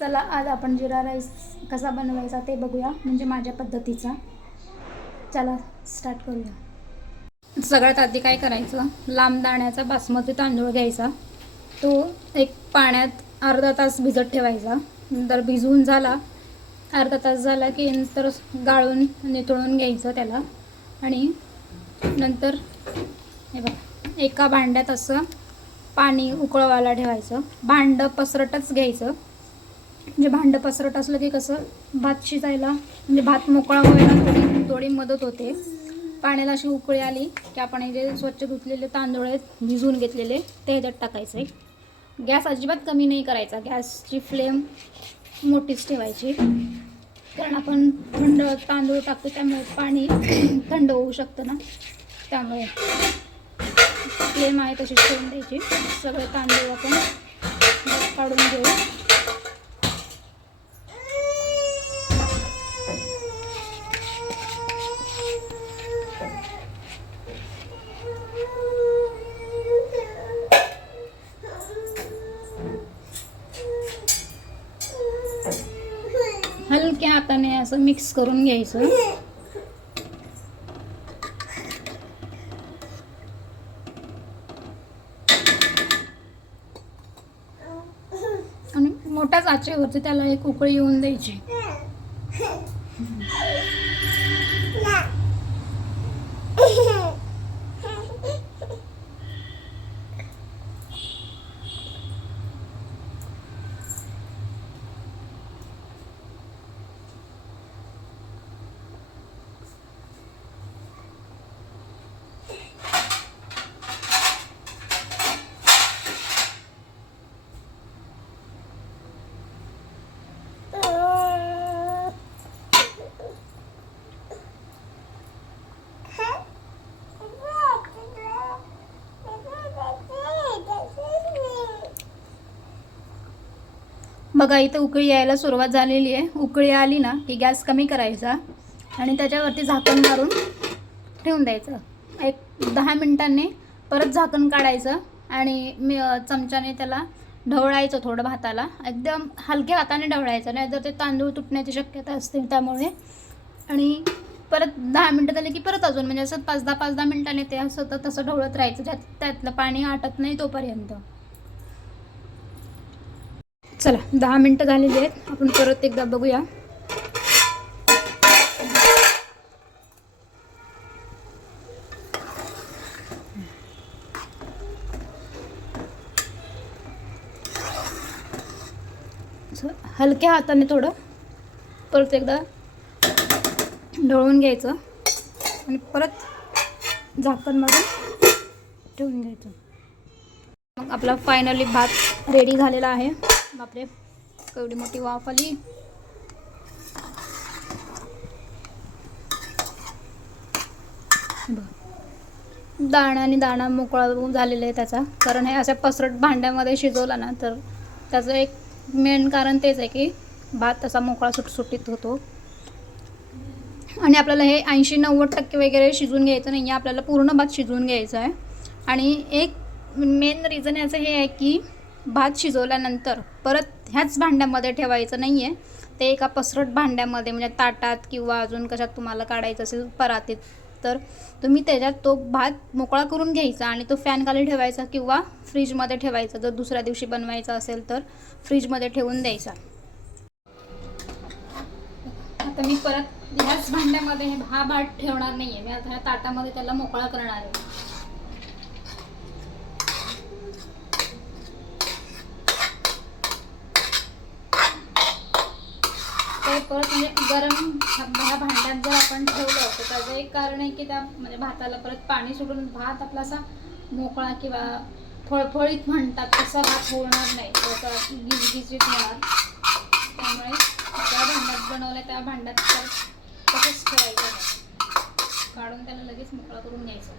चला आज आपण जिरा राईस कसा बनवायचा ते बघूया, म्हणजे माझ्या पद्धतीचा. चला स्टार्ट करूया. सगळ्यात आधी काय करायचं, लांब दाण्याचा बासमती तांदूळ घ्यायचा. तो एक पाण्यात अर्धा तास भिजत ठेवायचा. नंतर भिजवून झाला, अर्धा तास झाला की नंतर गाळून निथळून घ्यायचं त्याला. आणि नंतर हे बघा, एका भांड्यात असं पाणी उकळवायला ठेवायचं. भांडं पसरटच घ्यायचं, म्हणजे भांडं पसरट असलं की कसं भात शिजायला, म्हणजे भात मोकळा व्हायला थोडी मदत होते. पाण्याला अशी उकळी आली की आपण हे जे स्वच्छ धुतलेले तांदूळ आहेत भिजवून घेतलेले ते ह्याच्यात टाकायचे. गॅस अजिबात कमी नाही करायचा, गॅसची फ्लेम मोठीच ठेवायची, कारण आपण थंड तांदूळ टाकतो त्यामुळे पाणी थंड होऊ शकतं ना, त्यामुळे फ्लेम आहे तशीच ठेवून द्यायची. सगळे तांदूळ आपण काढून घेऊ. हलक्या हाताने असं मिक्स करून घ्यायचं. आणि मोठ्याच आचेवरती त्याला एक उकळी येऊन द्यायची. बघा इथं उकळी यायला सुरुवात झालेली आहे. उकळी आली ना की गॅस कमी करायचा आणि त्याच्यावरती झाकण मारून ठेवून द्यायचं. एक 10 मिनिटांनी परत झाकण काढायचं आणि चमच्याने त्याला ढवळायचं थोडं भाताला. एकदम हलक्या हाताने ढवळायचं, नाही तर ते तांदूळ तुटण्याची शक्यता असते त्यामुळे. आणि परत 10 मिनटं झाली की परत अजून, म्हणजे असं 5-10 मिनिटांनी ते असं तसं ढवळत राहायचं, त्यातलं पाणी आटत नाही तोपर्यंत. चला 10 मिनटं झालेली आहेत, आपण परत एकदा बघूया. हलक्या हाताने थोडं परत एकदा ढवळून घ्यायचं आणि परत झाकण मारून ठेवून घ्यायचं. मग आपला फायनली भात रेडी झालेला आहे. बापरे, केवढी मोठी वाफ आली. दाणा आणि दाणा मोकळा झालेला आहे त्याचा, कारण हे अशा पसरट भांड्यामध्ये शिजवला ना तर त्याचं एक मेन कारण तेच आहे की भात तसा मोकळा सुटसुटीत होतो. आणि आपल्याला हे 80-90% वगैरे शिजवून घ्यायचं नाही आहे, आपल्याला पूर्ण भात शिजवून घ्यायचा आहे. आणि एक मेन रिझन याचं हे आहे की भात शिजवल्यानंतर परत ह्याच भांड्यामध्ये ठेवायचं नाही आहे, ते एका पसरट भांड्यामध्ये, म्हणजे ताटात किंवा अजून कशात तुम्हाला काढायचं असेल परातीत, तर तुम्ही त्याच्यात तो भात मोकळा करून घ्यायचा आणि तो फॅनखाली ठेवायचा किंवा फ्रीजमध्ये ठेवायचा. जर दुसऱ्या दिवशी बनवायचा असेल तर फ्रीजमध्ये ठेवून द्यायचा. आता मी परत ह्याच भांड्यामध्ये हा भात ठेवणार नाही आहे, मी आता ह्या ताटामध्ये त्याला मोकळा करणार आहे. ते परत म्हणजे गरम ह्या भांड्यात जर आपण ठेवलं तर त्याचं एक कारण आहे की त्या म्हणजे भाताला परत पाणी सुटून भात आपला असा मोकळा किंवा फळफळीत म्हणतात तसा भात होणार नाही, त्याचा गिजगिजीत होणार. त्यामुळे ज्या भांड्यात बनवलं त्या भांड्यात तसंच ठेवायचं नाही, काढून त्याला लगेच मोकळा करून घ्यायचा.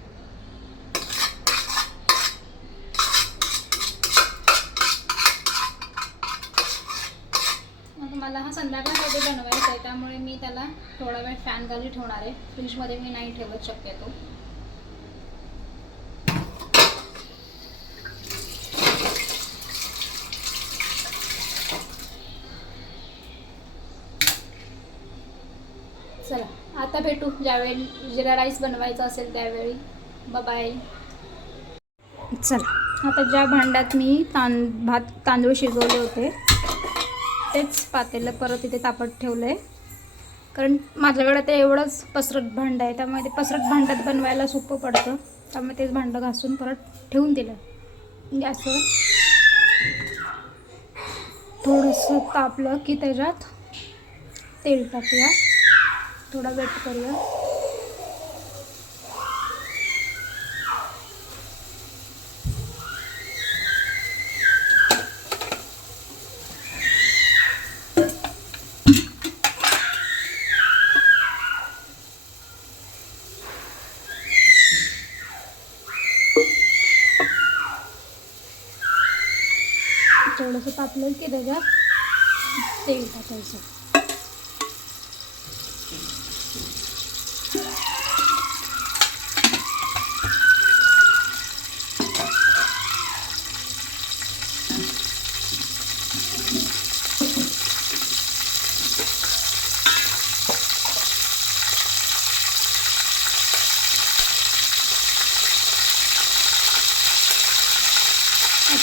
मला हा संध्याकाळमध्ये बनवायचा आहे, त्यामुळे मी त्याला थोडा वेळ फॅन खाली ठेवणार आहे. फ्रीजमध्ये मी नाही ठेवत शक्यतो. चला आता भेटू ज्यावेळी जिरा राईस बनवायचा असेल त्यावेळी. बाय. चला आता ज्या भांड्यात मी तांदूळ शिजवले होते तेच पातेलं परत इथे तापत ठेवलं आहे. कारण माझ्याकडे ते एवढंच पसरट भांडं आहे, त्यामुळे ते पसरट भांड्यात बनवायला सोपं पडतं. त्यामुळे तेच भांडं घासून परत ठेवून दिलं गॅसवर. थोडंसं तापलं की त्याच्यात तेल टाकूया, थोडा वेट करूया. थोडंसं तापलं की त्याच्यात तेल टाकायचं.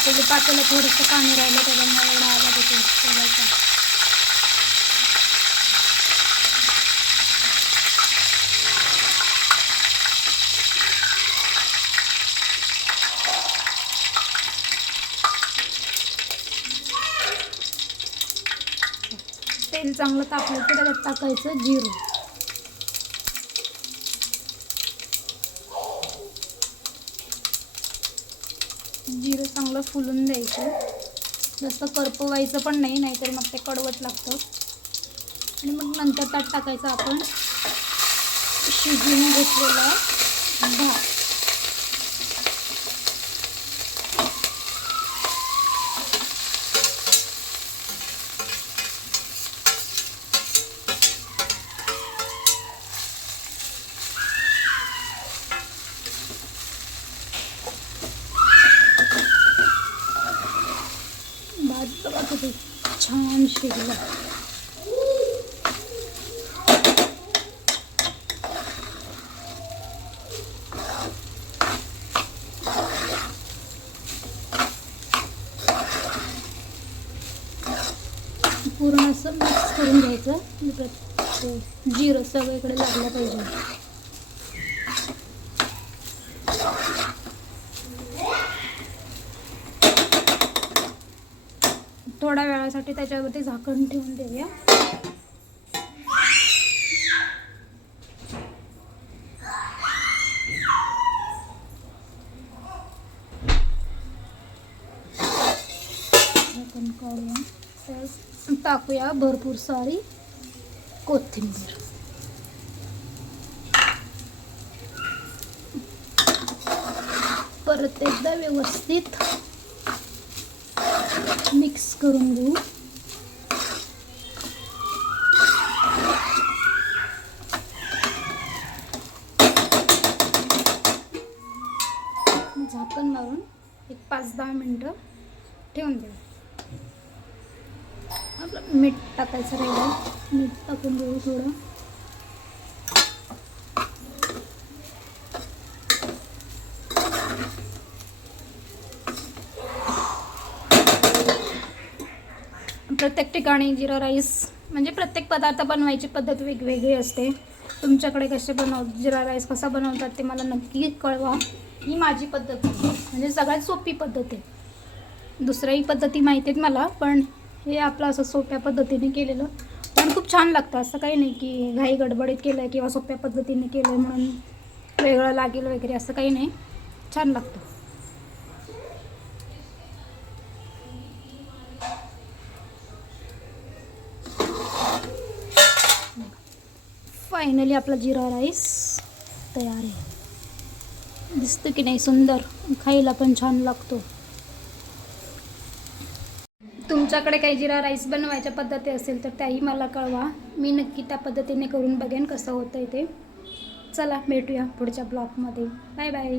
आपलं पातेलं थोडंसं पाणी राहिलं त्याच्यामुळे एवढा आवाज येतो तेलाचा. तेल चांगलं तापलं की त्याच्यात टाकायचं जिरं. जिरं चांगलं फुलून द्यायचं, जास्त करपवायचं पण नाही, नाहीतर मग ते कडवट लागतं. आणि मग नंतर त्यात टाकायचं आपण शिजवून घेतलेला भात. बघा किती छान शिजला. पूर्ण असं मिक्स करून घ्यायचं, जिरं सगळीकडे लागलं पाहिजे. थोड्या वेळासाठी त्याच्यावरती झाकण ठेवून देऊया. झाकण काढूया, तर टाकूया भरपूर सारी कोथिंबीर. परत एकदा व्यवस्थित मिक्स करून घेऊ. झाकण मारून एक 5-10 मिनटं ठेवून देऊ. आपलं मीठ टाकायचं राहिलं, मीठ टाकून घेऊ थोडं. प्रत्येक ठिकाणी जिरा राईस म्हणजे प्रत्येक पदार्थ बनवायची पद्धत वेगवेगळी असते. तुमच्याकडे कसे जिरा राईस कसा बनवतात ते मला नक्की कळवा. ही माझी पद्धत आहे, म्हणजे सगळ्यात सोपी पद्धत आहे. दुसऱ्याही पद्धती माहिती आहेत मला, पण हे आपलं असं सोप्या पद्धतीने केलेलं पण खूप छान लागतं. असं काही नाही की घाई गडबडीत केलं आहे किंवा सोप्या पद्धतीने केलं आहे म्हणून वेगळं लागेल वगैरे, असं काही नाही. छान लागतं. फायनली आपला जिरा राईस तयार आहे. दिसतं की नाही सुंदर, खायला पण छान लागतो. तुमच्याकडे काही जिरा राईस बनवायच्या पद्धती असेल तर त्याही मला कळवा. मी नक्की त्या पद्धतीने करून बघेन कसं होतं ते. चला भेटूया पुढच्या ब्लॉगमध्ये. Bye bye.